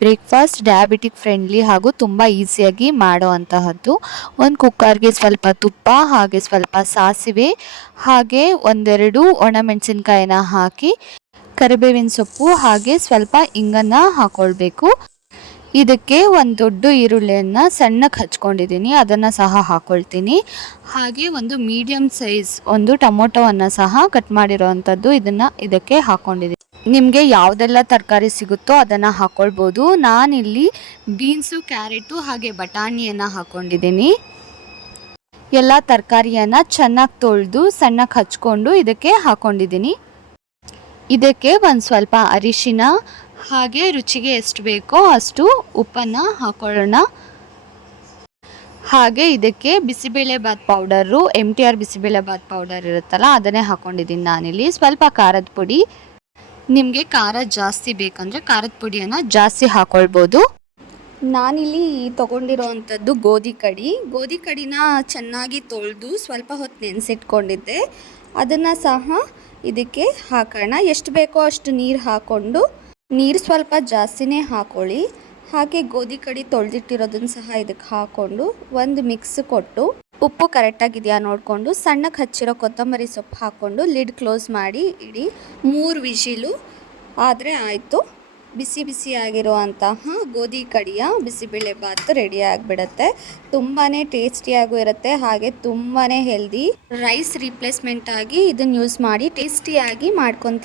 Breakfast diabetic friendly ಹಾಗೂ ತುಂಬ ಈಸಿಯಾಗಿ ಮಾಡೋ ಅಂತಹದ್ದು. ಒಂದು ಕುಕ್ಕರ್ಗೆ ಸ್ವಲ್ಪ ತುಪ್ಪ ಹಾಗೆ ಸ್ವಲ್ಪ ಸಾಸಿವೆ ಹಾಗೆ ಒಂದೆರಡು ಒಣಮೆಣಸಿನ್ಕಾಯಿನ ಹಾಕಿ ಕರಿಬೇವಿನ ಸೊಪ್ಪು ಹಾಗೆ ಸ್ವಲ್ಪ ಇಂಗನ್ನು ಹಾಕ್ಕೊಳ್ಬೇಕು. ಇದಕ್ಕೆ ಒಂದು ದೊಡ್ಡ ಈರುಳ್ಳಿಯನ್ನು ಸಣ್ಣಕ್ಕೆ ಹಚ್ಕೊಂಡಿದ್ದೀನಿ, ಅದನ್ನು ಸಹ ಹಾಕ್ಕೊಳ್ತೀನಿ. ಹಾಗೆ ಒಂದು ಮೀಡಿಯಮ್ ಸೈಜ್ ಒಂದು ಟೊಮೊಟೊವನ್ನು ಸಹ ಕಟ್ ಮಾಡಿರೋವಂಥದ್ದು ಇದಕ್ಕೆ ಹಾಕ್ಕೊಂಡಿದ್ದೀನಿ. ನಿಮಗೆ ಯಾವುದೆಲ್ಲ ತರಕಾರಿ ಸಿಗುತ್ತೋ ಅದನ್ನು ಹಾಕ್ಕೊಳ್ಬೋದು. ನಾನಿಲ್ಲಿ ಬೀನ್ಸು, ಕ್ಯಾರೆಟು ಹಾಗೆ ಬಟಾಣಿಯನ್ನು ಹಾಕ್ಕೊಂಡಿದ್ದೀನಿ. ಎಲ್ಲ ತರಕಾರಿಯನ್ನು ಚೆನ್ನಾಗಿ ತೊಳೆದು ಸಣ್ಣಕ್ಕೆ ಹಚ್ಕೊಂಡು ಇದಕ್ಕೆ ಹಾಕ್ಕೊಂಡಿದ್ದೀನಿ. ಇದಕ್ಕೆ ಒಂದು ಸ್ವಲ್ಪ ಅರಿಶಿನ ಹಾಗೆ ರುಚಿಗೆ ಎಷ್ಟು ಬೇಕೋ ಅಷ್ಟು ಉಪ್ಪನ್ನು ಹಾಕೊಳ್ಳೋಣ. ಹಾಗೆ ಇದಕ್ಕೆ bisibelebath powder, MTR bisibelebath powder ಇರುತ್ತಲ್ಲ ಅದನ್ನೇ ಹಾಕ್ಕೊಂಡಿದ್ದೀನಿ ನಾನಿಲ್ಲಿ. ಸ್ವಲ್ಪ ಖಾರದ ಪುಡಿ, ನಿಮಗೆ ಖಾರ ಜಾಸ್ತಿ ಬೇಕಂದರೆ ಖಾರದ ಪುಡಿಯನ್ನು ಜಾಸ್ತಿ ಹಾಕ್ಕೊಳ್ಬೋದು. ನಾನಿಲ್ಲಿ ತೊಗೊಂಡಿರೋವಂಥದ್ದು ಗೋಧಿ ಕಡಿನ ಚೆನ್ನಾಗಿ ತೊಳೆದು ಸ್ವಲ್ಪ ಹೊತ್ತು ನೆನೆಸಿಟ್ಕೊಂಡಿದ್ದೆ. ಅದನ್ನು ಸಹ ಇದಕ್ಕೆ ಹಾಕೋಣ. ಎಷ್ಟು ಬೇಕೋ ಅಷ್ಟು ನೀರು ಹಾಕ್ಕೊಂಡು, ನೀರು ಸ್ವಲ್ಪ ಜಾಸ್ತಿನೇ ಹಾಕ್ಕೊಳ್ಳಿ. ಹಾಗೆ ಗೋಧಿ ಕಡಿ ತೊಳೆದಿಟ್ಟಿರೋದನ್ನು ಸಹ ಇದಕ್ಕೆ ಹಾಕ್ಕೊಂಡು ಒಂದು ಮಿಕ್ಸ್ ಕೊಟ್ಟು, ಉಪ್ಪು ಕರೆಕ್ಟಾಗಿದೆಯಾ ನೋಡಿಕೊಂಡು ಸಣ್ಣಕ್ಕೆ ಹಚ್ಚಿರೋ ಕೊತ್ತಂಬರಿ ಸೊಪ್ಪು ಹಾಕ್ಕೊಂಡು ಲಿಡ್ ಕ್ಲೋಸ್ ಮಾಡಿ ಇಡಿ. 3 ವಿಶಿಲು ಆದರೆ ಆಯಿತು. ಬಿಸಿ ಬಿಸಿಯಾಗಿರುವಂತಹ ಗೋಧಿ ಕಡಿಯ ಬಿಸಿಬೇಳೆಬಾತ್ ರೆಡಿ ಆಗಿಬಿಡುತ್ತೆ. ತುಂಬಾ ಟೇಸ್ಟಿಯಾಗೂ ಇರುತ್ತೆ ಹಾಗೆ ತುಂಬಾ ಹೆಲ್ದಿ. ರೈಸ್ ರಿಪ್ಲೇಸ್ಮೆಂಟ್ ಆಗಿ ಇದನ್ನು ಯೂಸ್ ಮಾಡಿ ಟೇಸ್ಟಿಯಾಗಿ ಮಾಡ್ಕೊತೀನಿ.